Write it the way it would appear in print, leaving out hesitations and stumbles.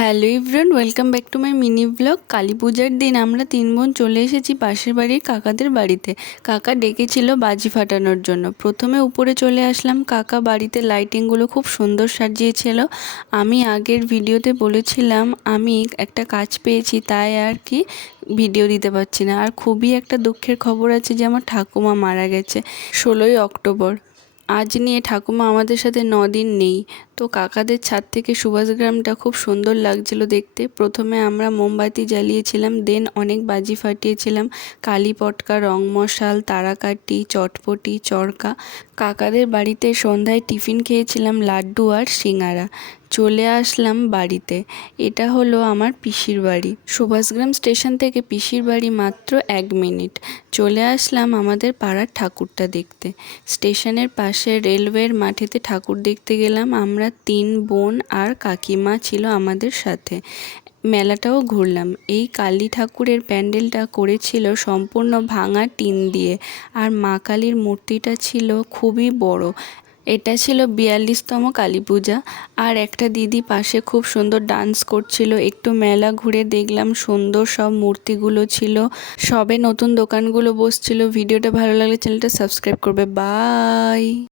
Hello everyone, welcome back to my mini blog. Kali পূজার দিন আমরা 3 বোন চলে এসেছি পাশের বাড়ির কাকাদের বাড়িতে। কাকা ডেকেছিল বাজি ফাটানোর জন্য। প্রথমে উপরে চলে আসলাম। কাকা বাড়িতে লাইটিংগুলো খুব সুন্দর সাজিয়েছিল। আমি আগের ভিডিওতে বলেছিলাম আমি একটা কাজ পেয়েছি, তাই আর কি ভিডিও দিতে পারছি না। আর খুবই একটা দুঃখের খবর আছে যে আমার ঠাকুমা মারা গেছে 16ই অক্টোবর। আজ নিয়ে ঠাকুমা আমাদের সাথে 9 দিন নেই। তো কাকাদের ছাদ থেকে সুভাষগ্রামটা খুব সুন্দর লাগছিল দেখতে। প্রথমে আমরা মোমবাতি জ্বালিয়েছিলাম, দেন অনেক বাজি ফাটিয়েছিলাম, কালী পটকা, রং মশাল, তারাকাঠি, চটপটি, চরকা। কাকাদের বাড়িতে সন্ধ্যায় টিফিন খেয়েছিলাম লাড্ডু আর সিঙ্গারা। চলে আসলাম বাড়িতে। এটা হলো আমার পিসির বাড়ি। সুভাষগ্রাম স্টেশন থেকে পিসির বাড়ি মাত্র 1 মিনিট। চলে আসলাম আমাদের পাড়ার ঠাকুরটা দেখতে। স্টেশনের পাশে রেলওয়ের মাঠেতে ঠাকুর দেখতে গেলাম আমরা। 3 বোন আর কাকিমা ছিল আমাদের সাথে। মেলাটাও ঘুরলাম। এই কালী ঠাকুরের প্যান্ডেলটা করেছিল সম্পূর্ণ ভাঙা টিন দিয়ে, আর মা কালীর মূর্তিটা ছিল খুবই বড়। এটা ছিল 42তম কালী পূজা। আর একটা দিদি পাশে খুব সুন্দর ডান্স করছিল। একটু মেলা ঘুরে দেখলাম সুন্দর সব মূর্তিগুলো ছিল, সবে নতুন দোকানগুলো বসছিল। ভিডিওটা ভালো লাগলে চ্যানেলটা সাবস্ক্রাইব করবে। বাই।